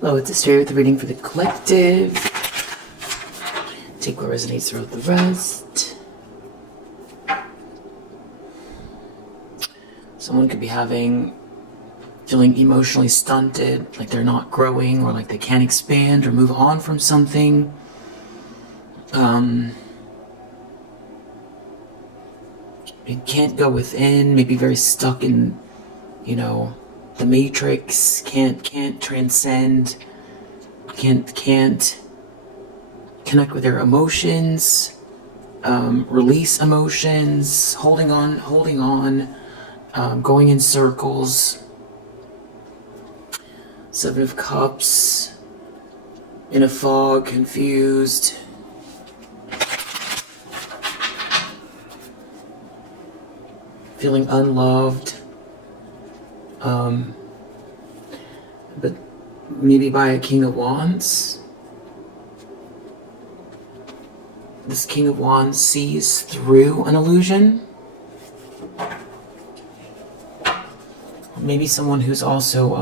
Hello, it's Astrea with the reading for the collective. Take what resonates, throughout the rest. Someone could be feeling emotionally stunted, like they're not growing, or like they can't expand or move on from something. It can't go within, maybe very stuck in, the matrix, can't transcend, can't connect with their emotions, release emotions, holding on, going in circles. Seven of Cups, in a fog, confused. Feeling unloved. But maybe by a King of Wands. This King of Wands sees through an illusion. Maybe someone who's also,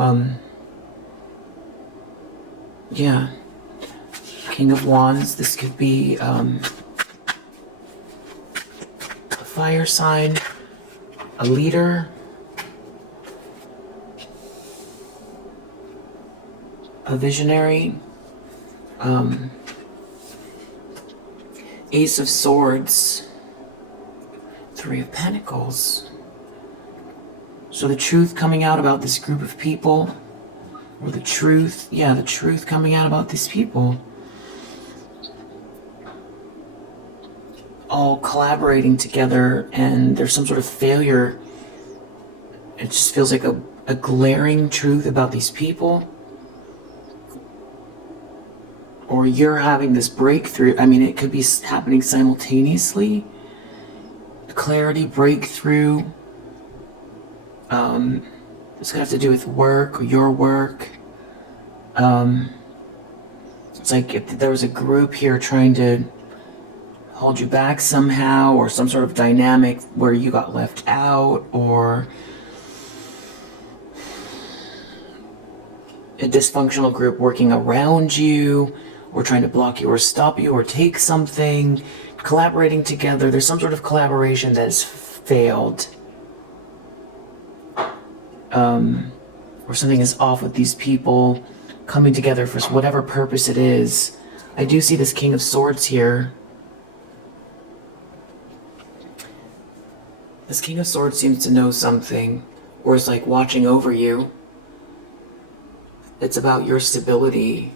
King of Wands. This could be a fire sign, a leader, a visionary, Ace of Swords, Three of Pentacles. So the truth coming out about this group of people, or the truth coming out about these people, all collaborating together, and there's some sort of failure. It just feels like a glaring truth about these people. Or you're having this breakthrough. I mean, it could be happening simultaneously. Clarity, breakthrough. It's gonna have to do with work or your work. It's like if there was a group here trying to hold you back somehow, or some sort of dynamic where you got left out, or a dysfunctional group working around you, or trying to block you or stop you or take something, collaborating together. There's some sort of collaboration that has failed. Or something is off with these people coming together for whatever purpose it is. I do see this King of Swords here. This King of Swords seems to know something, or is like watching over you. It's about your stability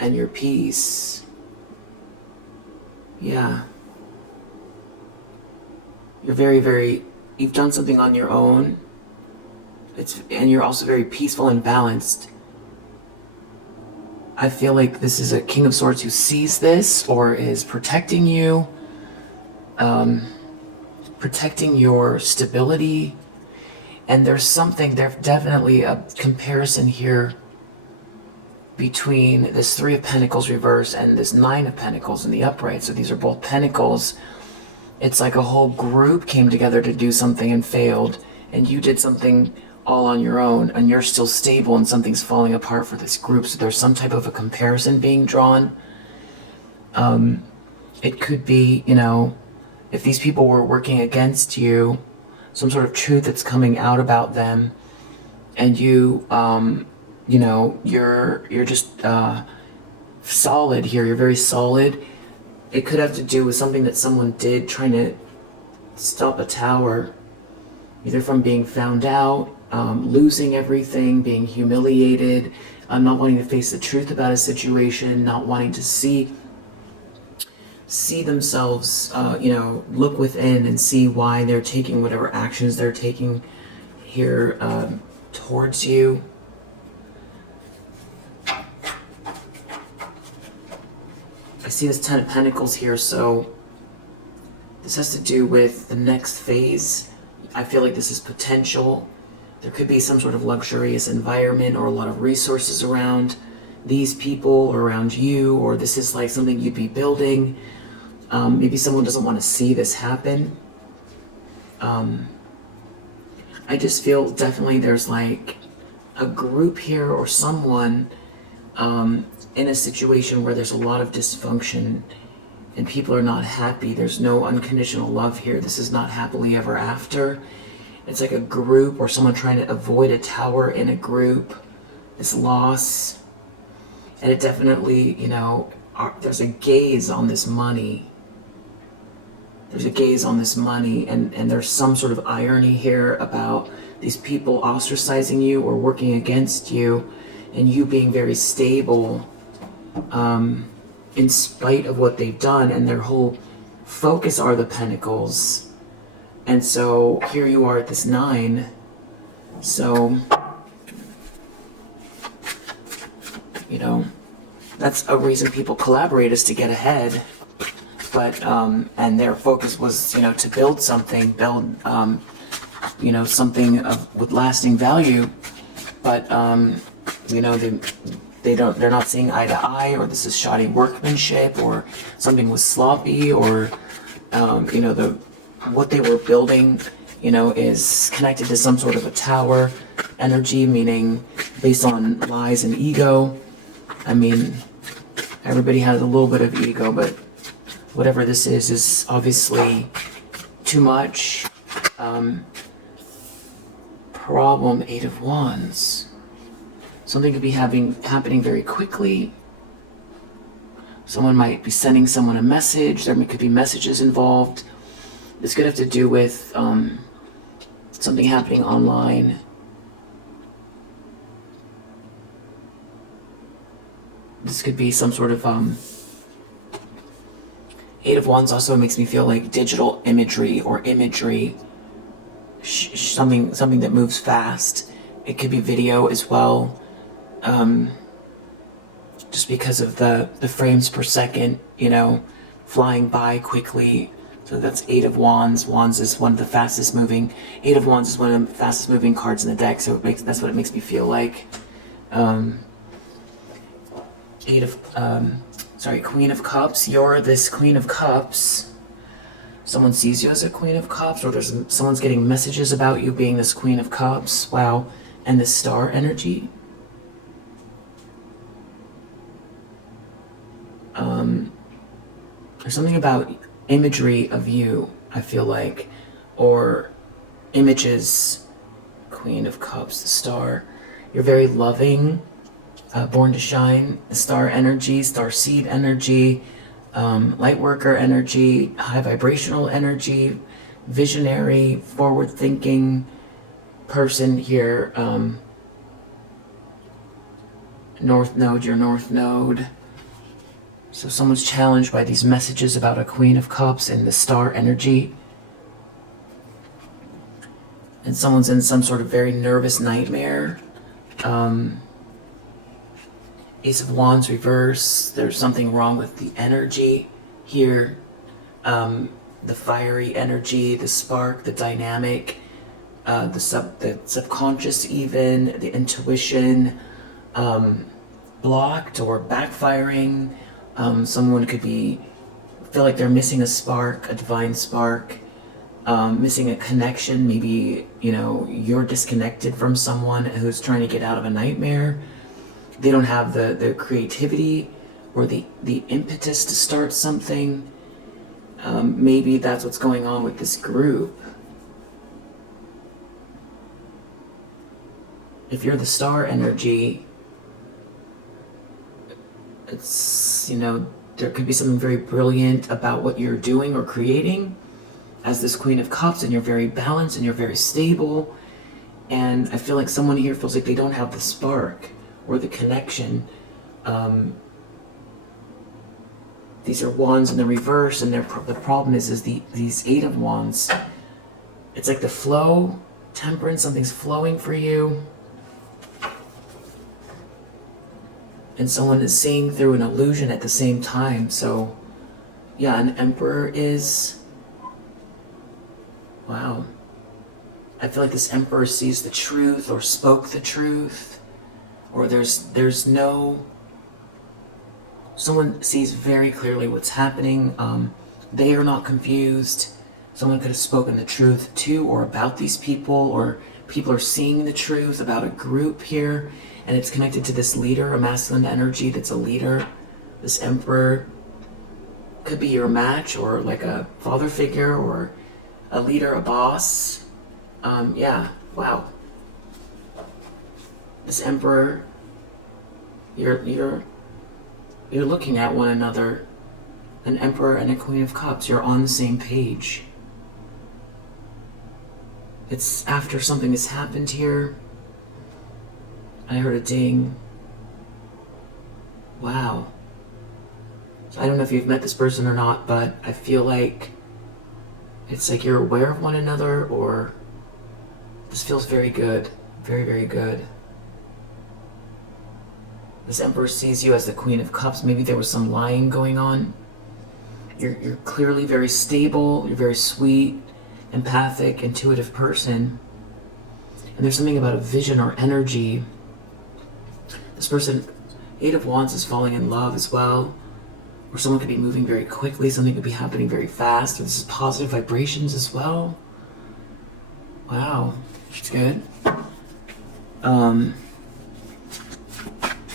and your peace. Yeah. You're you've done something on your own. And you're also very peaceful and balanced. I feel like this is a King of Swords who sees this, or is protecting you. Protecting your stability. And there's definitely a comparison here between this Three of Pentacles reverse and this Nine of Pentacles in the upright. So these are both Pentacles. It's like a whole group came together to do something and failed, and you did something all on your own, and you're still stable, and something's falling apart for this group. So there's some type of a comparison being drawn. It could be, if these people were working against you, some sort of truth that's coming out about them, and you're just solid here. You're very solid. It could have to do with something that someone did trying to stop a tower, either from being found out, losing everything, being humiliated, not wanting to face the truth about a situation, not wanting to see themselves, look within and see why they're taking whatever actions they're taking here towards you. I see this Ten of Pentacles here, so this has to do with the next phase. I feel like this is potential. There could be some sort of luxurious environment or a lot of resources around these people or around you, or this is like something you'd be building. Maybe someone doesn't want to see this happen. I just feel definitely there's like a group here or someone in a situation where there's a lot of dysfunction and people are not happy. There's no unconditional love here. This is not happily ever after. It's like a group or someone trying to avoid a tower in a group. This loss. And it definitely, you know, there's a gaze on this money. There's a gaze on this money, and there's some sort of irony here about these people ostracizing you or working against you, and you being very stable in spite of what they've done, and their whole focus are the pentacles. And so here you are at this 9. So, you know, that's a reason people collaborate, is to get ahead. But, and their focus was, you know, to build something, you know, something with lasting value. But, you know, they're not seeing eye to eye, or this is shoddy workmanship, or something was sloppy, or, you know, what they were building, you know, is connected to some sort of a tower energy, meaning based on lies and ego. I mean, everybody has a little bit of ego, but whatever this is obviously too much. Problem, 8 of Wands. Something could be happening very quickly. Someone might be sending someone a message. There could be messages involved. This could have to do with something happening online. This could be some sort of 8 of Wands also makes me feel like digital imagery or imagery, something that moves fast. It could be video as well, just because of the frames per second, you know, flying by quickly. So that's 8 of Wands. Wands is one of the fastest moving. 8 of Wands is one of the fastest moving cards in the deck. So that's what it makes me feel like. Queen of Cups. You're this Queen of Cups. Someone sees you as a Queen of Cups, or someone's getting messages about you being this Queen of Cups. Wow. And this star energy. There's something about imagery of you, I feel like, or images. Queen of Cups, the star. You're very loving. Born to shine, the star energy, starseed energy, light worker energy, high vibrational energy, visionary, forward thinking person here. North node, your north node. So someone's challenged by these messages about a Queen of Cups and the star energy. And someone's in some sort of very nervous nightmare. Ace of Wands reverse. There's something wrong with the energy here. The fiery energy, the spark, the dynamic, the subconscious even, the intuition, blocked or backfiring. Someone could feel like they're missing a spark, a divine spark, missing a connection. Maybe, you know, you're disconnected from someone who's trying to get out of a nightmare. They don't have the creativity or the impetus to start something. Maybe that's what's going on with this group. If you're the star energy, it's, you know, there could be something very brilliant about what you're doing or creating as this Queen of Cups, and you're very balanced and you're very stable. And I feel like someone here feels like they don't have the spark or the connection. These are Wands in the reverse, and the problem is these 8 of Wands. It's like the flow, temperance, something's flowing for you. And someone is seeing through an illusion at the same time. So, yeah, an Emperor is... Wow. I feel like this Emperor sees the truth or spoke the truth. Or there's no... Someone sees very clearly what's happening. They are not confused. Someone could have spoken the truth to or about these people, or people are seeing the truth about a group here, and it's connected to this leader, a masculine energy that's a leader. This Emperor could be your match, or like a father figure, or a leader, a boss. Yeah, wow. This Emperor, you're looking at one another. An Emperor and a Queen of Cups. You're on the same page. It's after something has happened here. I heard a ding. Wow. So I don't know if you've met this person or not, but I feel like it's like you're aware of one another, or this feels very good. Very, very good. This Emperor sees you as the Queen of Cups. Maybe there was some lying going on. You're clearly very stable. You're very sweet, empathic, intuitive person. And there's something about a vision or energy. This person, Eight of Wands, is falling in love as well. Or someone could be moving very quickly. Something could be happening very fast. Or this is positive vibrations as well. Wow, that's good.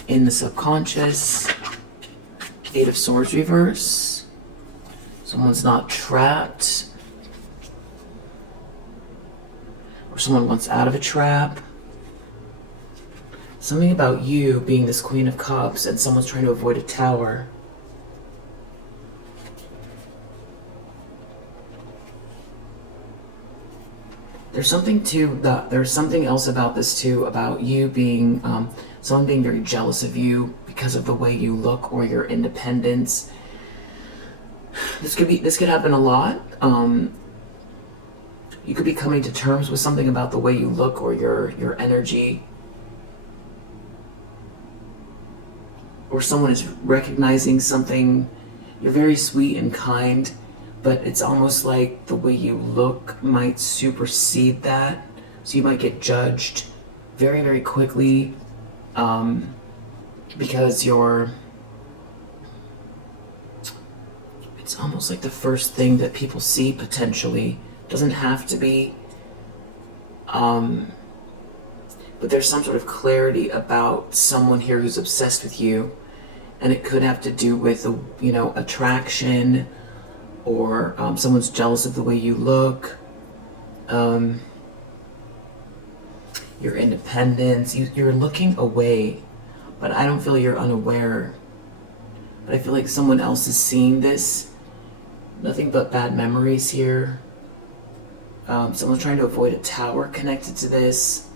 In the subconscious, Eight of Swords reverse. Someone's not trapped. Or someone wants out of a trap. Something about you being this Queen of Cups and someone's trying to avoid a Tower. There's something there's something else about this too, about you being, someone being very jealous of you because of the way you look or your independence. This could happen a lot. You could be coming to terms with something about the way you look or your energy. Or someone is recognizing something. You're very sweet and kind, but it's almost like the way you look might supersede that. So you might get judged very, very quickly because it's almost like the first thing that people see potentially. Doesn't have to be. But there's some sort of clarity about someone here who's obsessed with you. And it could have to do with, attraction, or someone's jealous of the way you look, your independence. You're looking away, but I don't feel you're unaware. But I feel like someone else is seeing this. Nothing but bad memories here. Someone's trying to avoid a Tower connected to this.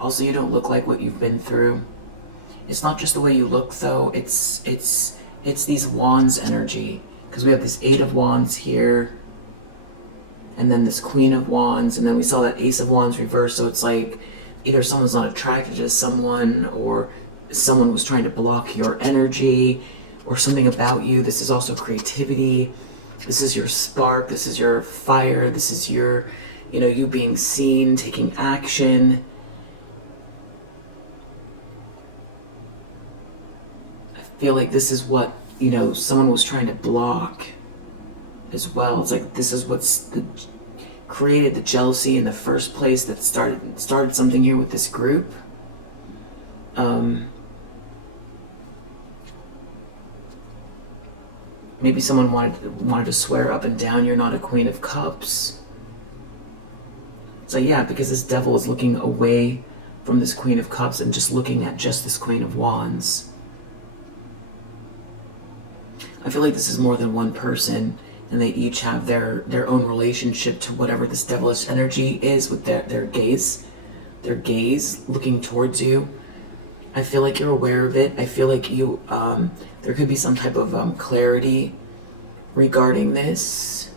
Also, you don't look like what you've been through. It's not just the way you look, though. It's these Wands energy. Because we have this Eight of Wands here, and then this Queen of Wands, and then we saw that Ace of Wands reverse. So it's like either someone's not attracted to someone, or someone was trying to block your energy, or something about you. This is also creativity. This is your spark. This is your fire. This is your, you being seen, taking action. I feel like this is what, someone was trying to block as well. It's like this is what's created the jealousy in the first place that started something here with this group. Maybe someone wanted to swear up and down you're not a Queen of Cups. So yeah, because this devil is looking away from this Queen of Cups and just looking at just this Queen of Wands. I feel like this is more than one person, and they each have their own relationship to whatever this devilish energy is with their gaze. Their gaze looking towards you. I feel like you're aware of it. I feel like you, there could be some type of clarity regarding this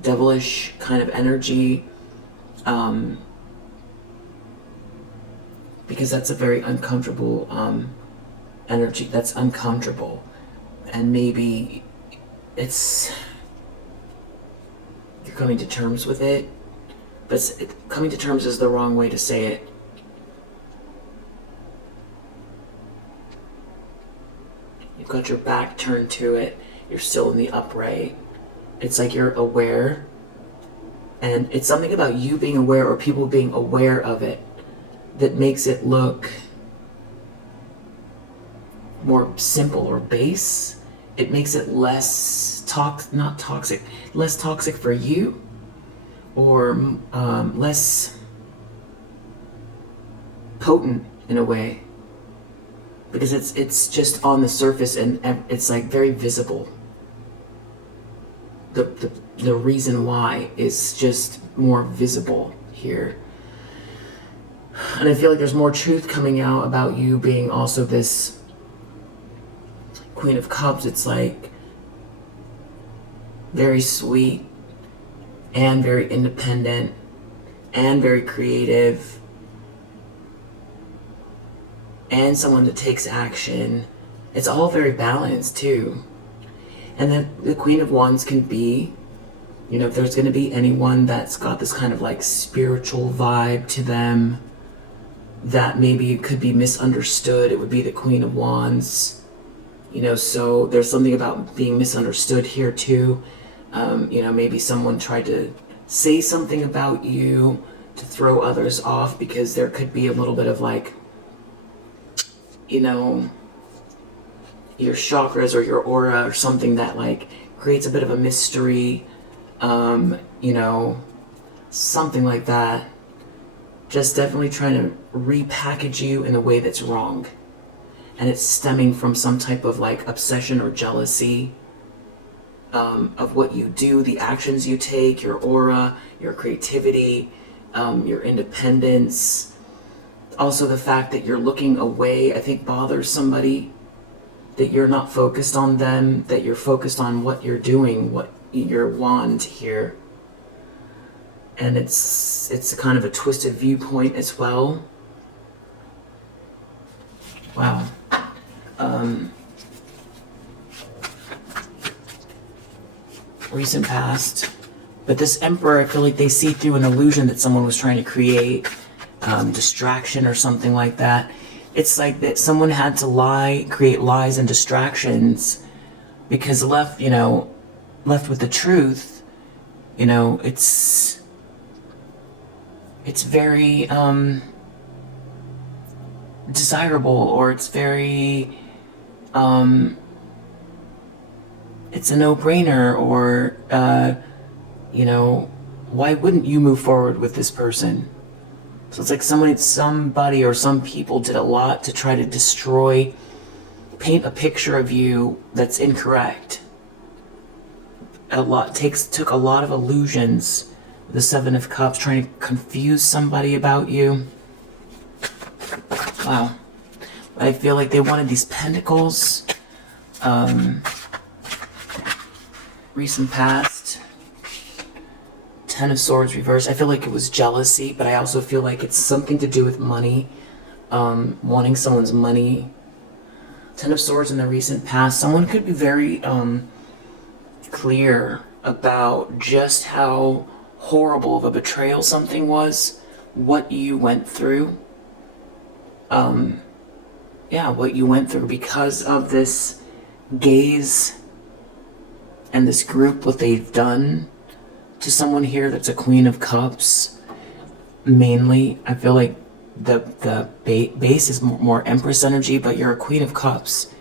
devilish kind of energy, because that's a very uncomfortable energy. That's uncomfortable, and maybe you're coming to terms with it, but coming to terms is the wrong way to say it. You've got your back turned to it. You're still in the upright. It's like you're aware. And it's something about you being aware or people being aware of it that makes it look more simple or base, it makes it less less toxic for you, or less potent in a way, because it's just on the surface, and it's like very visible. The reason why is just more visible here. And I feel like there's more truth coming out about you being also this Queen of Cups. It's like very sweet and very independent and very creative, and someone that takes action. It's all very balanced too. And then the Queen of Wands can be, you know, if there's going to be anyone that's got this kind of like spiritual vibe to them that maybe could be misunderstood, it would be the Queen of Wands. You know, so there's something about being misunderstood here too. You know, maybe someone tried to say something about you to throw others off, because there could be a little bit of like, you know, your chakras or your aura or something that like creates a bit of a mystery, you know, something like that. Just definitely trying to repackage you in a way that's wrong. And it's stemming from some type of like obsession or jealousy of what you do, the actions you take, your aura, your creativity, your independence. Also the fact that you're looking away, I think, bothers somebody, that you're not focused on them, that you're focused on what you're doing, what your wand here. And it's kind of a twisted viewpoint as well. Wow. Recent past. But this Emperor, I feel like they see through an illusion that someone was trying to create, distraction or something like that. It's like that someone had to create lies and distractions, because left with the truth, you know, it's very desirable, or it's very it's a no-brainer, or you know, why wouldn't you move forward with this person? So it's like somebody or some people did a lot to try to paint a picture of you that's incorrect. Took a lot of illusions. The Seven of Cups, trying to confuse somebody about you. Wow. I feel like they wanted these pentacles. Recent past. Ten of Swords reversed. I feel like it was jealousy, but I also feel like it's something to do with money. Wanting someone's money. Ten of Swords in the recent past. Someone could be very clear about just how horrible of a betrayal something was, what you went through. What you went through because of this gaze and this group, what they've done to someone here that's a Queen of Cups. Mainly, I feel like the base is more Empress energy, but you're a Queen of Cups.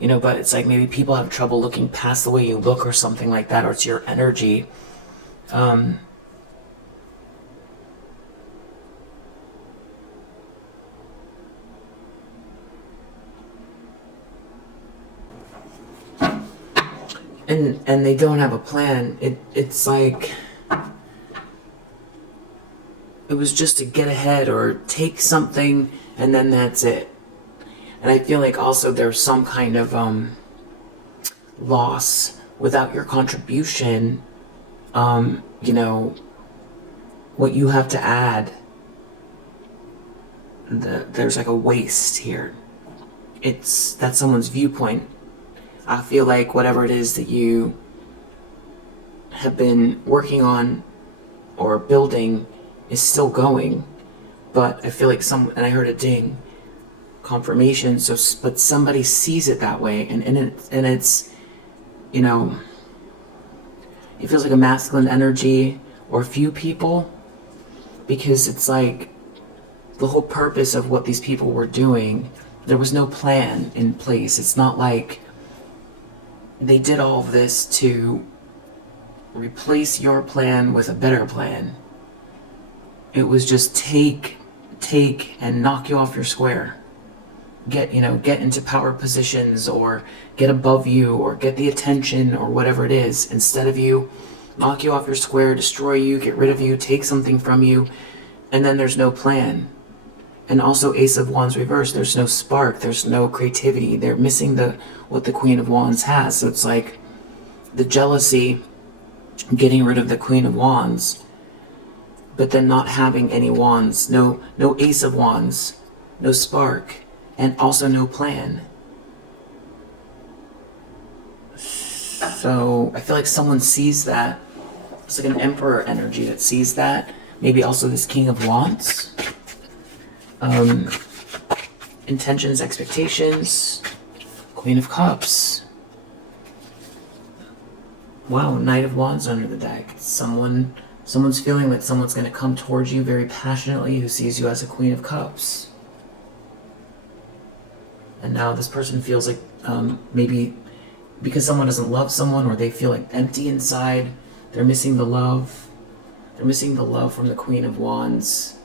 You know, but it's like maybe people have trouble looking past the way you look or something like that, or it's your energy. And they don't have a plan. It's like it was just to get ahead or take something, and then that's it. And I feel like also there's some kind of loss without your contribution. You know, what you have to add. There's like a waste here. That's someone's viewpoint. I feel like whatever it is that you have been working on or building is still going, but I feel like and I heard a ding, confirmation. But somebody sees it that way, and it's, you know, it feels like a masculine energy, or a few people, because it's like the whole purpose of what these people were doing there was no plan in place. It's not like they did all of this to replace your plan with a better plan. It was just take, and knock you off your square. Get into power positions, or get above you, or get the attention, or whatever it is. Instead of you, knock you off your square, destroy you, get rid of you, take something from you, and then there's no plan. And also Ace of Wands reversed, there's no spark, there's no creativity. They're missing what the Queen of Wands has. So it's like the jealousy, getting rid of the Queen of Wands, but then not having any wands, no Ace of Wands, no spark, and also no plan. So I feel like someone sees that. It's like an Emperor energy that sees that. Maybe also this King of Wands. Intentions, expectations, Queen of Cups. Wow, Knight of Wands under the deck. Someone's feeling like someone's going to come towards you very passionately who sees you as a Queen of Cups. And now this person feels like maybe because someone doesn't love someone, or they feel like empty inside, they're missing the love. They're missing the love from the Queen of Wands.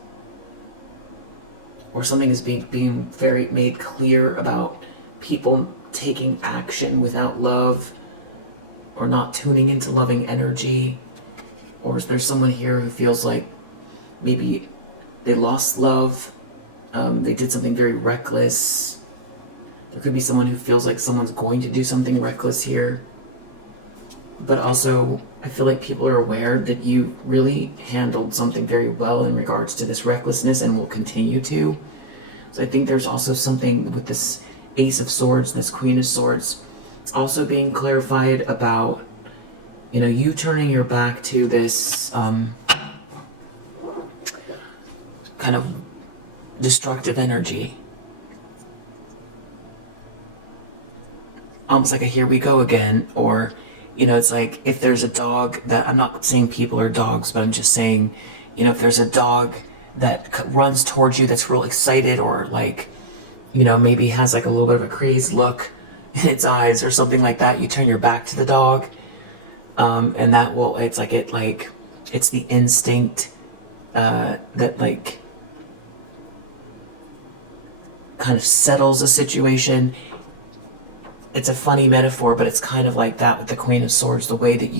Or something is being very made clear about people taking action without love, or not tuning into loving energy. Or is there someone here who feels like maybe they lost love, they did something very reckless. There could be someone who feels like someone's going to do something reckless here. But also, I feel like people are aware that you really handled something very well in regards to this recklessness, and will continue to. So I think there's also something with this Ace of Swords, this Queen of Swords, also being clarified about, you turning your back to this kind of destructive energy. Almost like a here we go again, or, it's like if there's a dog that, I'm not saying people are dogs, but I'm just saying, if there's a dog that runs towards you that's real excited, or like, maybe has like a little bit of a crazed look in its eyes or something like that, you turn your back to the dog, and that will, it's the instinct that like kind of settles a situation. It's a funny metaphor, but it's kind of like that with the Queen of Swords, the way that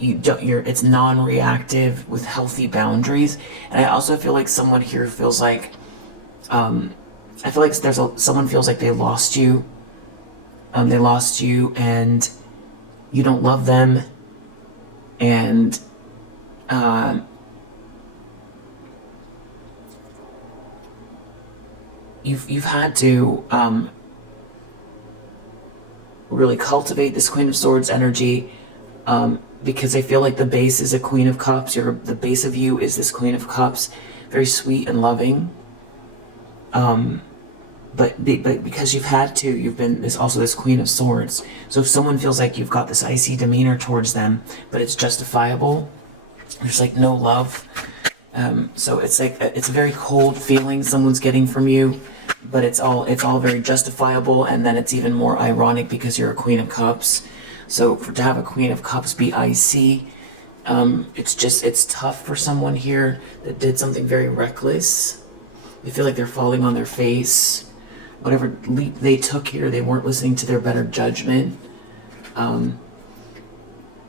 it's non-reactive with healthy boundaries. And I also feel like someone here feels like, I feel like someone feels like they lost you. They lost you, and you don't love them, and you've had to really cultivate this Queen of Swords energy, because I feel like the base is a Queen of Cups. The base of you is this Queen of Cups, very sweet and loving. But because you've been this Queen of Swords. So if someone feels like you've got this icy demeanor towards them, but it's justifiable, there's like no love. So it's like it's a very cold feeling someone's getting from you, but it's all very justifiable, and then it's even more ironic because you're a Queen of Cups. So to have a Queen of Cups be icy, it's tough for someone here that did something very reckless. They feel like they're falling on their face. Whatever leap they took here, they weren't listening to their better judgment.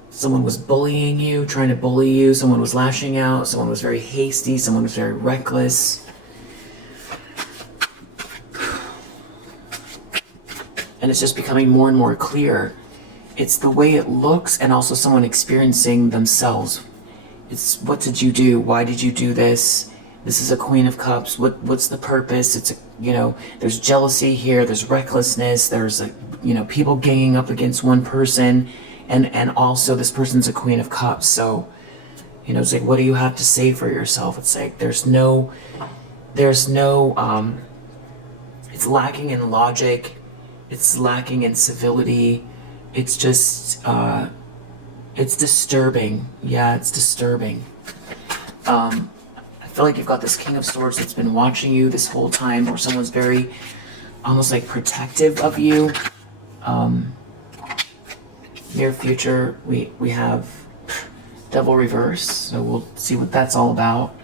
Someone was bullying you, trying to bully you. Someone was lashing out. Someone was very hasty. Someone was very reckless. And it's just becoming more and more clear. It's the way it looks, and also someone experiencing themselves. It's, what did you do? Why did you do this? This is a Queen of Cups. What's the purpose? It's there's jealousy here. There's recklessness. There's people ganging up against one person, and also this person's a Queen of Cups. So, it's like, what do you have to say for yourself? It's like there's no. It's lacking in logic. It's lacking in civility. It's just, it's disturbing. Yeah, it's disturbing. I feel like you've got this King of Swords that's been watching you this whole time, or someone's very almost like protective of you. Near future, we have Devil reverse, so we'll see what that's all about.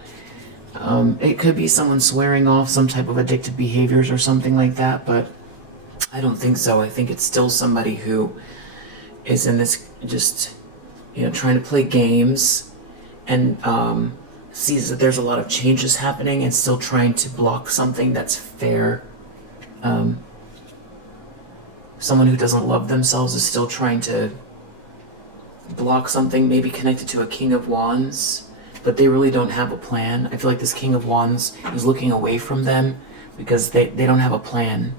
It could be someone swearing off some type of addictive behaviors or something like that, but I don't think so. I think it's still somebody who is in this just, trying to play games and sees that there's a lot of changes happening and still trying to block something that's fair. Someone who doesn't love themselves is still trying to block something, maybe connected to a King of Wands, but they really don't have a plan. I feel like this King of Wands is looking away from them because they don't have a plan.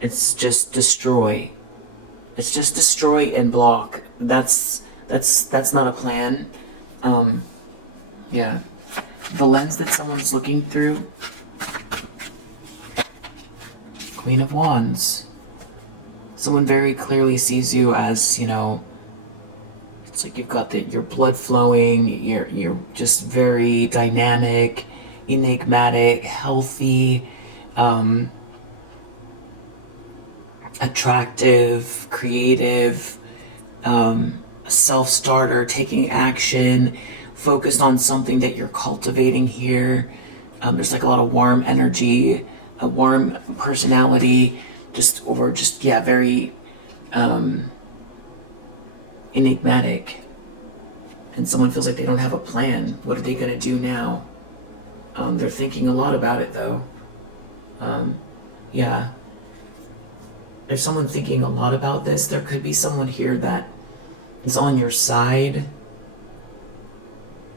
It's just destroy. It's just destroy and block. That's not a plan. Yeah. The lens that someone's looking through. Queen of Wands. Someone very clearly sees you as, it's like you've got your blood flowing, you're just very dynamic, enigmatic, healthy, attractive, creative, self-starter, taking action, focused on something that you're cultivating here. There's like a lot of warm energy, a warm personality, very enigmatic. And someone feels like they don't have a plan. What are they going to do now? They're thinking a lot about it, though. Yeah. There's someone thinking a lot about this. There could be someone here that is on your side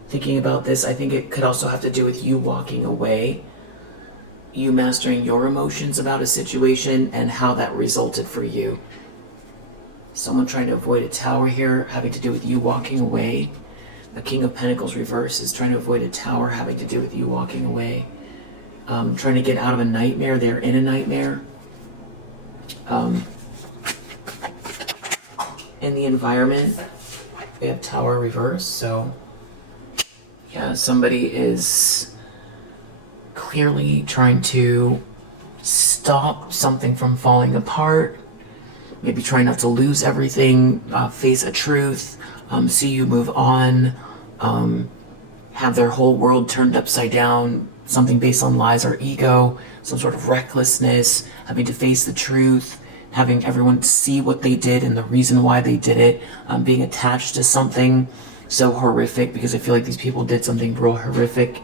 thinking about this. I think it could also have to do with you walking away, you mastering your emotions about a situation and how that resulted for you. Someone trying to avoid a tower here having to do with you walking away. The King of Pentacles reverse is trying to avoid a tower having to do with you walking away. Trying to get out of a nightmare. They're in a nightmare. In the environment, we have tower reverse, so yeah, somebody is clearly trying to stop something from falling apart, maybe trying not to lose everything, face a truth, see you move on, have their whole world turned upside down, something based on lies or ego, some sort of recklessness, having to face the truth, having everyone see what they did and the reason why they did it, being attached to something so horrific, because I feel like these people did something real horrific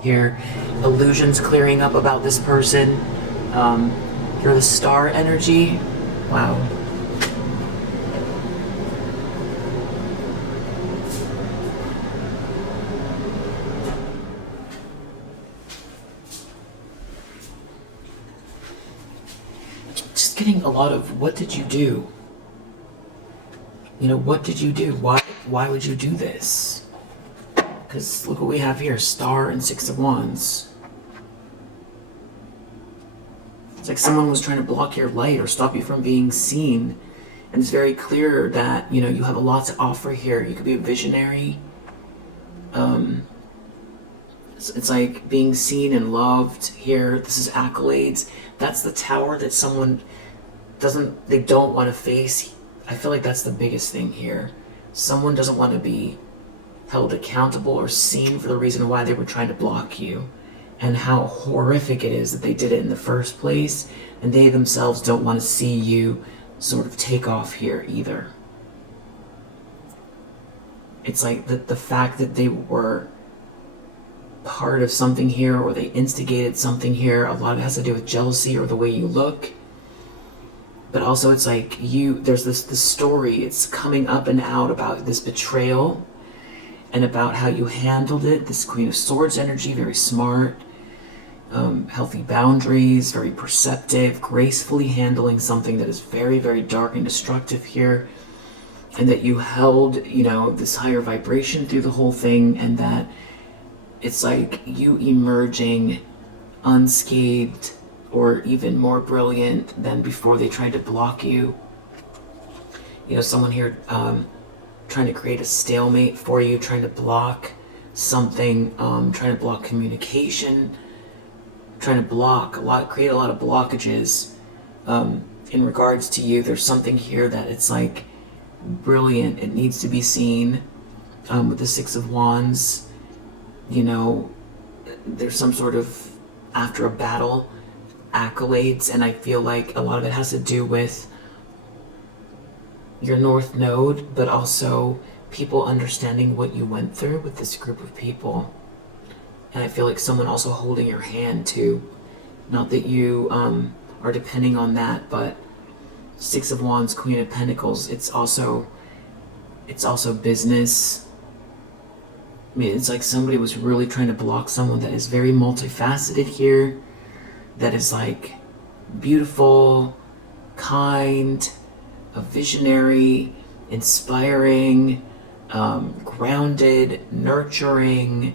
here. Illusions clearing up about this person. You're the star energy. Wow. Just getting a lot of, what did you do? What did you do? Why would you do this? Because look what we have here, Star and Six of Wands. It's like someone was trying to block your light or stop you from being seen. And it's very clear that, you have a lot to offer here. You could be a visionary. It's like being seen and loved here. This is accolades. That's the tower that someone they don't want to face. I feel like that's the biggest thing here. Someone doesn't want to be held accountable or seen for the reason why they were trying to block you, and how horrific it is that they did it in the first place, and they themselves don't want to see you sort of take off here either. It's like the fact that they were part of something here, or they instigated something here, a lot of it has to do with jealousy or the way you look. But also it's like there's this story, it's coming up and out about this betrayal and about how you handled it. This Queen of Swords energy, very smart, healthy boundaries, very perceptive, gracefully handling something that is very, very dark and destructive here. And that you held, this higher vibration through the whole thing, and that it's like you emerging unscathed, or even more brilliant than before they tried to block you. Someone here trying to create a stalemate for you, trying to block something, trying to block communication, trying to create a lot of blockages in regards to you. There's something here that it's like brilliant. It needs to be seen. With the Six of Wands, you know, there's some sort of, after a battle, accolades, and I feel like a lot of it has to do with your North Node, but also people understanding what you went through with this group of people. And I feel like someone also holding your hand too. Not that you are depending on that, but Six of Wands, Queen of Pentacles, it's also business. I mean, it's like somebody was really trying to block someone that is very multifaceted here, that is like beautiful, kind, a visionary, inspiring, grounded, nurturing,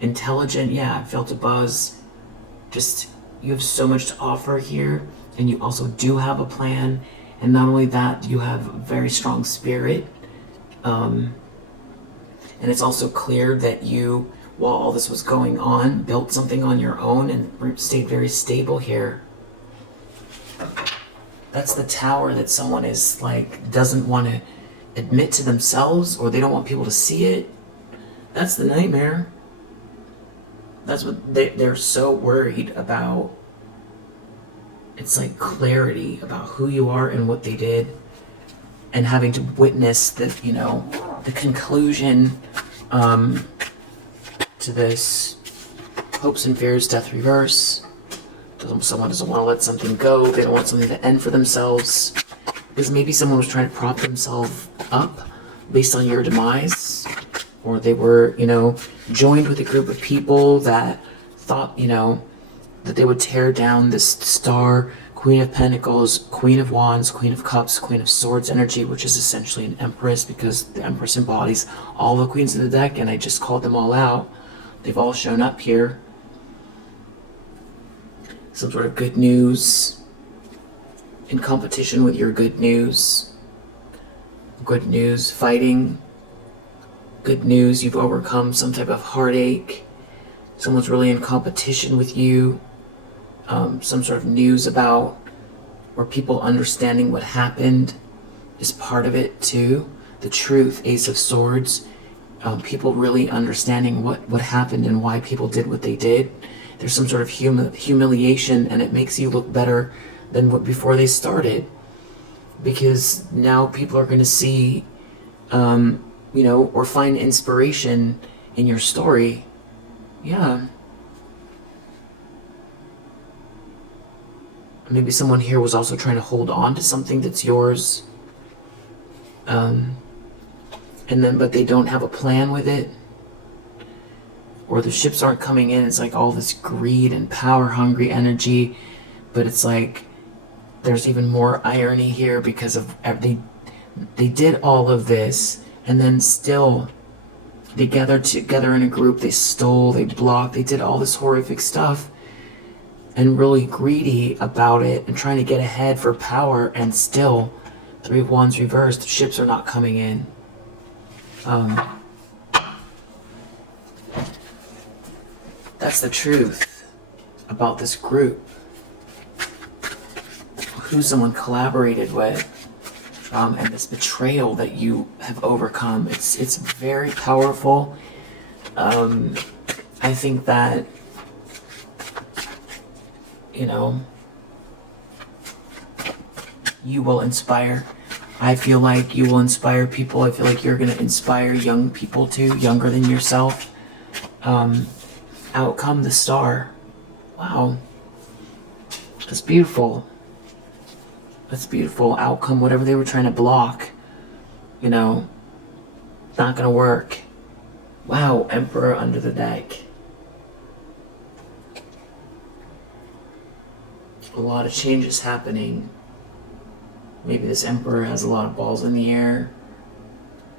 intelligent. Yeah, I felt a buzz. Just, you have so much to offer here, and you also do have a plan. And not only that, you have a very strong spirit. And it's also clear that you, while all this was going on, built something on your own and stayed very stable here. That's the Tower that someone is like, doesn't want to admit to themselves, or they don't want people to see it. That's the nightmare. That's what they're so worried about. It's like clarity about who you are and what they did, and having to witness the, you know, the conclusion to this. Hopes and fears, death reverse. Someone doesn't want to let something go. They don't want something to end for themselves. Because maybe someone was trying to prop themselves up based on your demise. Or they were, you know, joined with a group of people that thought, you know, that they would tear down this star, Queen of Pentacles, Queen of Wands, Queen of Cups, Queen of Swords energy, which is essentially an Empress, because the Empress embodies all the queens in the deck, and I just called them all out. They've all shown up here. Some sort of good news in competition with your good news. Good news, fighting. Good news, you've overcome some type of heartache. Someone's really in competition with you. Some sort of news about, or people understanding what happened is part of it too. The truth, Ace of Swords. People really understanding what happened and why people did what they did. There's some sort of humiliation, and it makes you look better than what before they started. Because now people are going to see, you know, or find inspiration in your story. Yeah. Maybe someone here was also trying to hold on to something that's yours. But they don't have a plan with it. Or the ships aren't coming in. It's like all this greed and power-hungry energy. But it's like there's even more irony here because of they did all of this, and then still they gathered together in a group. They stole, they blocked, they did all this horrific stuff. And really greedy about it and trying to get ahead for power, and still Three of Wands reversed, ships are not coming in. That's the truth about this group. Who someone collaborated with, and this betrayal that you have overcome. It's very powerful. I think that, you know, you will inspire. I feel like you will inspire people. I feel like you're going to inspire young people too, younger than yourself. Outcome the star. Wow. That's beautiful. That's beautiful. Outcome whatever they were trying to block. You know, not going to work. Wow, Emperor under the deck. A lot of changes happening. Maybe this Emperor has a lot of balls in the air.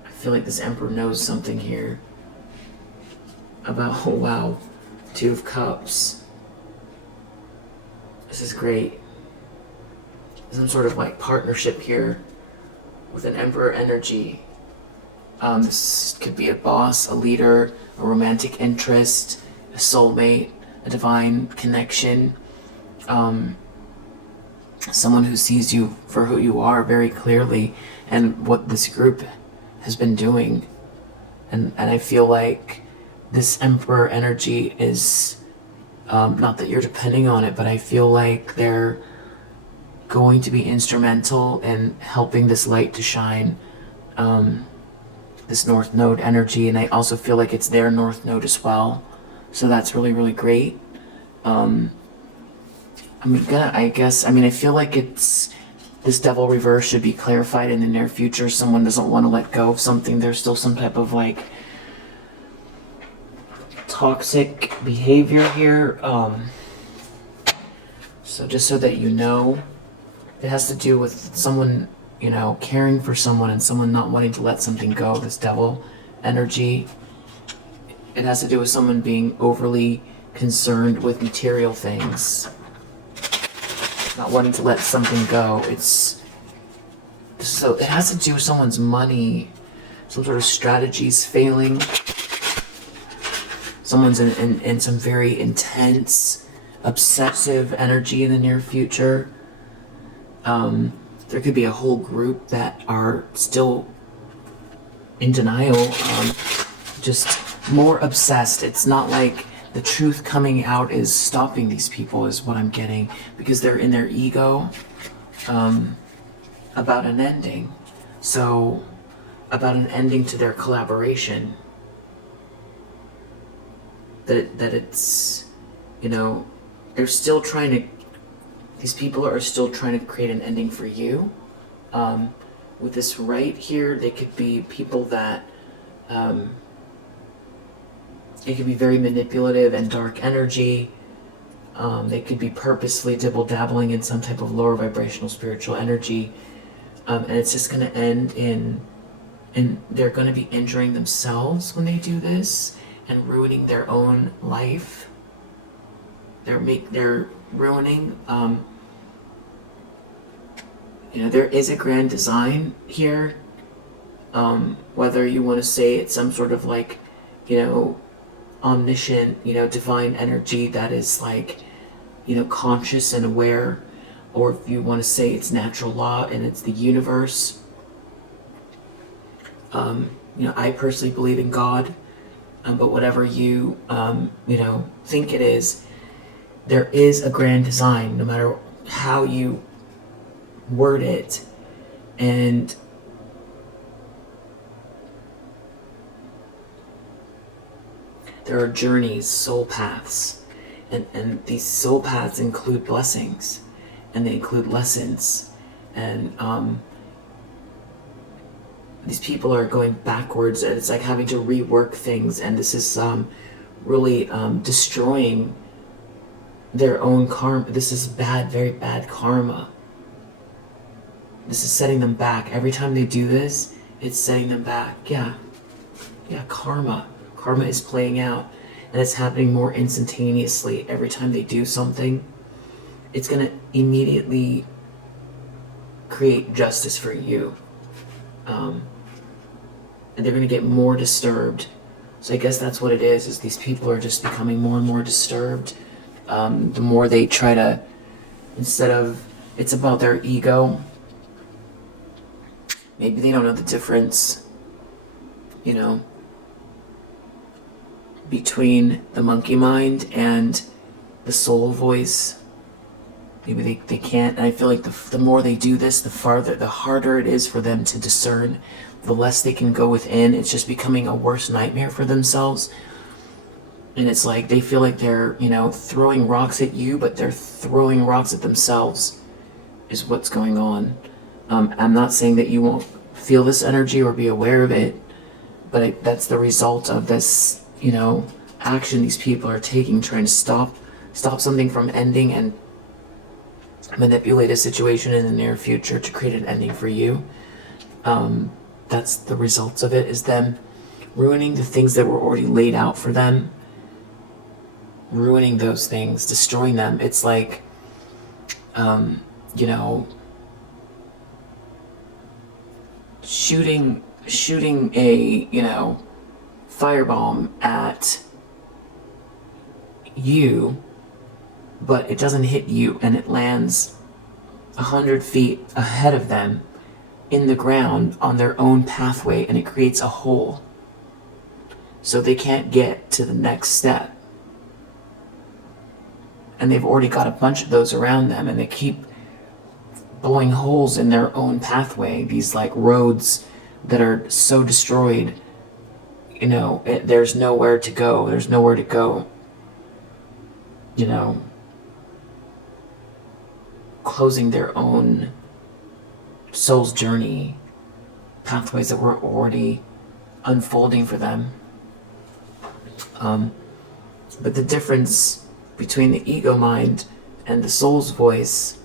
I feel like this Emperor knows something here. About, oh wow, Two of Cups. This is great. Some sort of like partnership here with an Emperor energy. This could be a boss, a leader, a romantic interest, a soulmate, a divine connection, someone who sees you for who you are very clearly, and what this group has been doing. And I feel like this Emperor energy is, not that you're depending on it, but I feel like they're going to be instrumental in helping this light to shine, this North Node energy, and I also feel like it's their North Node as well. So that's really, really great. I feel like it's, this Devil reverse should be clarified in the near future. Someone doesn't want to let go of something. There's still some type of like toxic behavior here. So just so that you know, it has to do with someone, caring for someone and someone not wanting to let something go, this Devil energy. It has to do with someone being overly concerned with material things, not wanting to let something go. So it has to do with someone's money, some sort of strategies failing. Someone's in some very intense, obsessive energy in the near future. There could be a whole group that are still in denial, just more obsessed. It's not like the truth coming out is stopping these people, is what I'm getting, because they're in their ego, about an ending. So, about an ending to their collaboration. That it's, they're still trying to, these people are still trying to create an ending for you. With this right here, they could be people that, it could be very manipulative and dark energy. They could be purposely dibble-dabbling in some type of lower vibrational spiritual energy. And it's just going to end in they're going to be injuring themselves when they do this and ruining their own life. They're ruining, there is a grand design here. Whether you want to say it's some sort of like, omniscient, divine energy that is like, conscious and aware, or if you want to say it's natural law and it's the universe. I personally believe in God, but whatever you, think it is, there is a grand design, no matter how you word it. And there are journeys, soul paths, and these soul paths include blessings, and they include lessons, and these people are going backwards, and it's like having to rework things, and this is really destroying their own karma. This is bad, very bad karma. This is setting them back. Every time they do this, it's setting them back. Yeah, karma. Karma is playing out, and it's happening more instantaneously. Every time they do something, it's going to immediately create justice for you. And they're going to get more disturbed. So I guess that's what it is these people are just becoming more and more disturbed. The more they try to, instead of, it's about their ego. Maybe they don't know the difference, between the monkey mind and the soul voice. Maybe they can't, and I feel like the more they do this, the harder it is for them to discern, the less they can go within. It's just becoming a worse nightmare for themselves. And it's like they feel like they're, throwing rocks at you, but they're throwing rocks at themselves, is what's going on. I'm not saying that you won't feel this energy or be aware of it, but that's the result of this, action these people are taking, trying to stop something from ending and manipulate a situation in the near future to create an ending for you. That's the results of it, is them ruining the things that were already laid out for them, ruining those things, destroying them. It's like, shooting shooting a, firebomb at you, but it doesn't hit you and it lands 100 feet ahead of them in the ground on their own pathway, and it creates a hole so they can't get to the next step. And they've already got a bunch of those around them, and they keep blowing holes in their own pathway, these like roads that are so destroyed, there's nowhere to go, closing their own soul's journey, pathways that were already unfolding for them. But the difference between the ego mind and the soul's voice,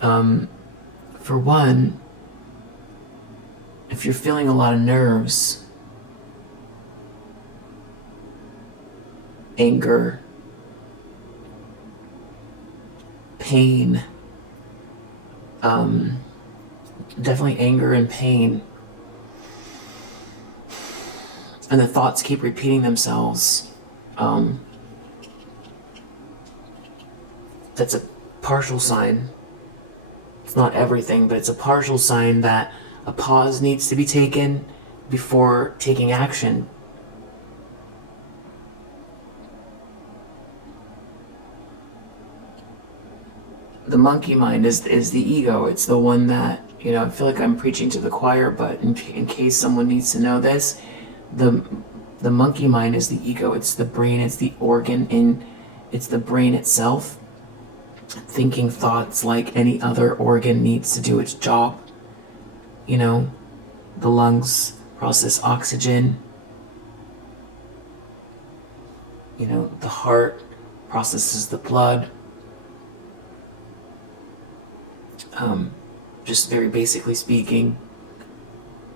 for one, if you're feeling a lot of nerves, anger, pain, definitely anger and pain, and the thoughts keep repeating themselves, that's a partial sign. It's not everything, but it's a partial sign that a pause needs to be taken before taking action. The monkey mind is the ego. It's the one that, I feel like I'm preaching to the choir, but in case someone needs to know this, the monkey mind is the ego. It's the brain, it's the organ, it's the brain itself, thinking thoughts like any other organ needs to do its job. The lungs process oxygen, the heart processes the blood. Just very basically speaking,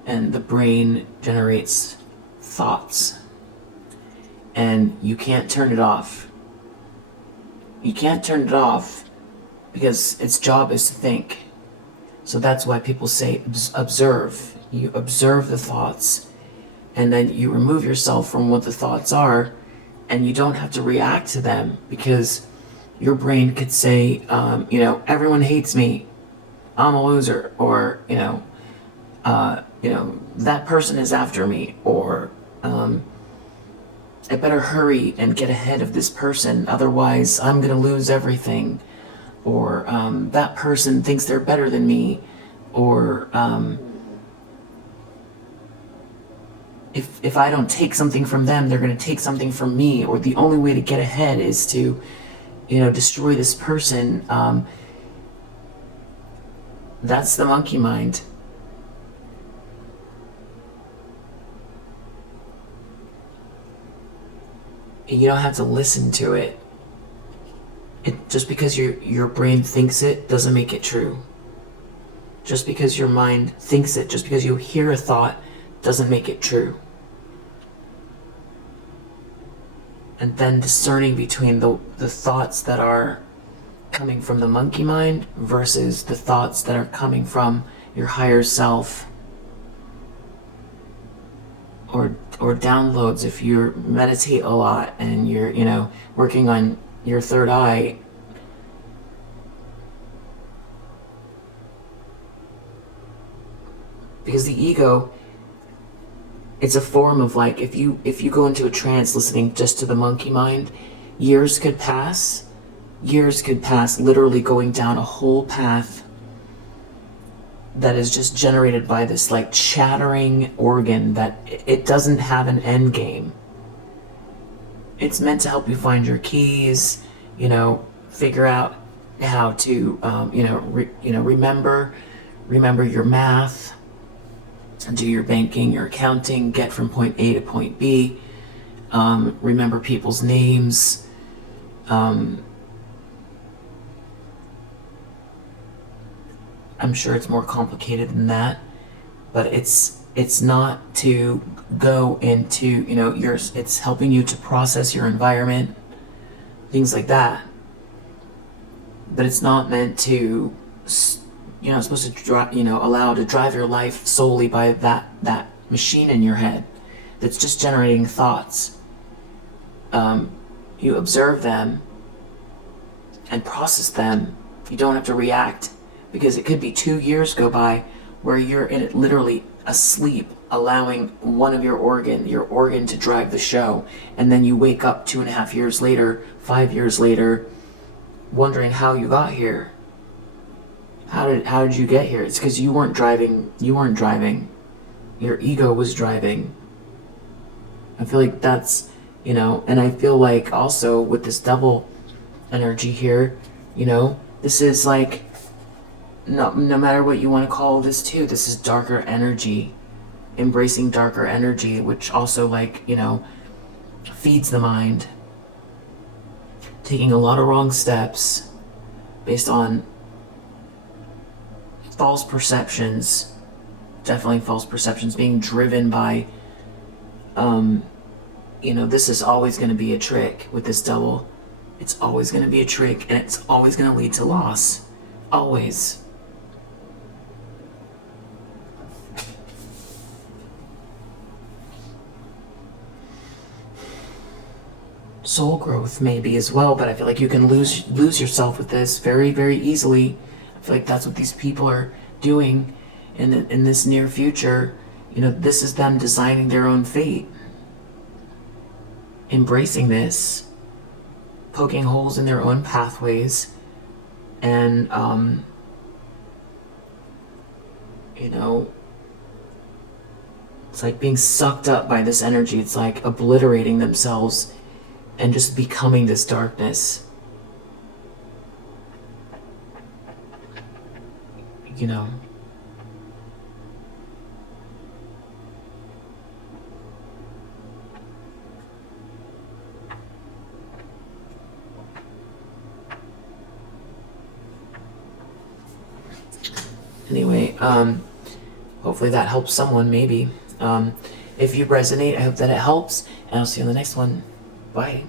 and the brain generates thoughts, and you can't turn it off. You can't turn it off because its job is to think. So that's why people say observe. You observe the thoughts, and then you remove yourself from what the thoughts are, and you don't have to react to them, because your brain could say, everyone hates me, I'm a loser, or that person is after me, or I better hurry and get ahead of this person, otherwise I'm gonna lose everything, or that person thinks they're better than me, or if I don't take something from them, they're gonna take something from me, or the only way to get ahead is to destroy this person. That's the monkey mind. You don't have to listen to it. Just because your brain thinks it doesn't make it true. Just because your mind thinks it, just because you hear a thought, doesn't make it true. And then discerning between the thoughts that are coming from the monkey mind versus the thoughts that are coming from your higher self, or downloads if you meditate a lot and you're working on your third eye. Because the ego, it's a form of, like, if you go into a trance listening just to the monkey mind, years could pass literally going down a whole path that is just generated by this like chattering organ that it doesn't have an end game. It's meant to help you find your keys, figure out how to remember your math, do your banking, your accounting, get from point A to point B, remember people's names, I'm sure it's more complicated than that, but it's not to go into, it's helping you to process your environment, things like that. But it's not meant to, it's supposed to allow to drive your life solely by that machine in your head that's just generating thoughts. You observe them and process them. You don't have to react, because it could be 2 years go by where you're in it literally asleep, allowing one of your organ to drive the show, and then you wake up 2.5 years later, 5 years later, wondering how you got here. How did you get here? It's because you weren't driving. Your ego was driving. I feel like that's, and I feel like also with this double energy here, this is like, no matter what you want to call this too, this is darker energy, embracing darker energy, which also feeds the mind, taking a lot of wrong steps based on false perceptions, definitely false perceptions, being driven by, this is always going to be a trick with this double. It's always going to be a trick, and it's always going to lead to loss. Always. Soul growth maybe as well, but I feel like you can lose yourself with this very, very easily. I feel like that's what these people are doing in this near future. This is them designing their own fate. Embracing this, poking holes in their own pathways, and it's like being sucked up by this energy. It's like obliterating themselves and just becoming this darkness. Anyway, hopefully that helps someone, maybe. If you resonate, I hope that it helps, and I'll see you on the next one. Bye.